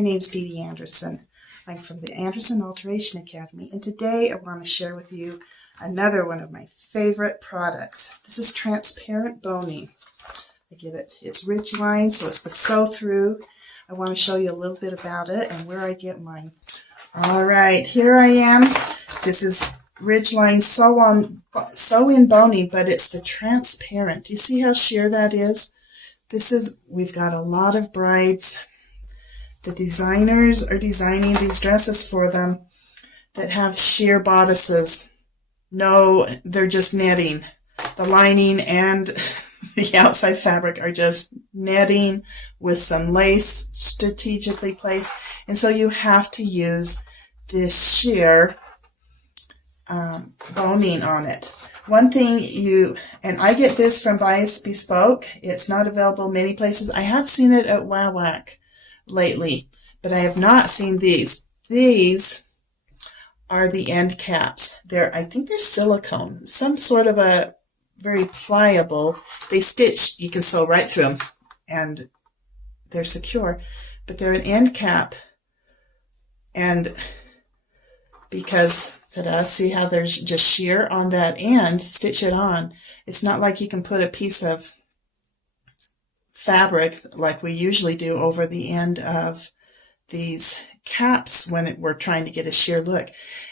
My name is Dee Anderson. I'm from the Anderson Alterations Academy, and today I want to share with you another one of my favorite products. This is transparent boning. I get it. It's ridgeline, so it's the sew-through. I want to show you a little bit about it and where I get mine. All right, here I am. This is ridgeline sew-in boning, but it's the transparent. Do you see how sheer that is? We've got a lot of brides. The designers are designing these dresses for them that have sheer bodices. No, they're just netting. The lining and the outside fabric are just netting with some lace strategically placed. And so you have to use this sheer boning on it. One thing and I get this from Bias Bespoke. It's not available many places. I have seen it at WAWAC lately, but I have not seen these. These are the end caps. I think they're silicone, some sort of a very pliable. They stitch, you can sew right through them, and they're secure, but they're an end cap. And because, ta-da, see how there's just sheer on that end, stitch it on. It's not like you can put a piece of fabric like we usually do over the end of these caps when we're trying to get a sheer look.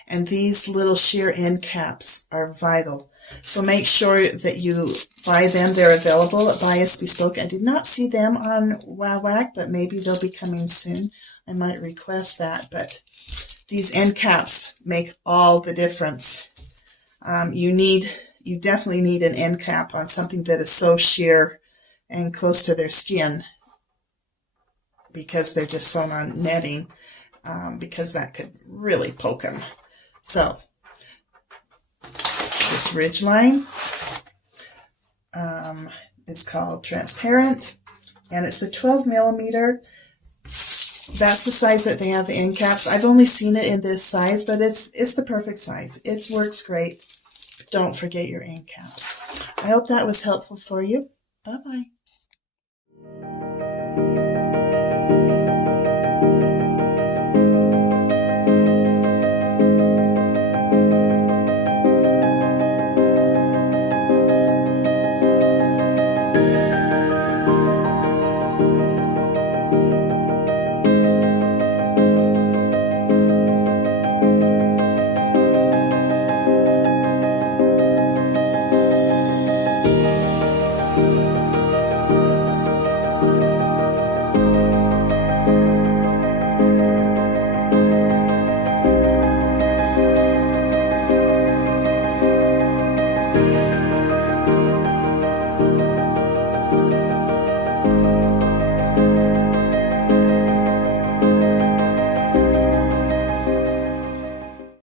And these little sheer end caps are vital. So make sure that you buy them. They're available at Bias Bespoke. I did not see them on WAWAC, but maybe they'll be coming soon. I might request that. But these end caps make all the difference. You definitely need an end cap on something that is so sheer and close to their skin, because they're just sewn on netting, because that could really poke them. So this ridgeline is called transparent, and it's a 12 millimeter. That's the size that they have the end caps. I've only seen it in this size, but it's the perfect size. It works great. Don't forget your end caps. I hope that was helpful for you. Bye-bye.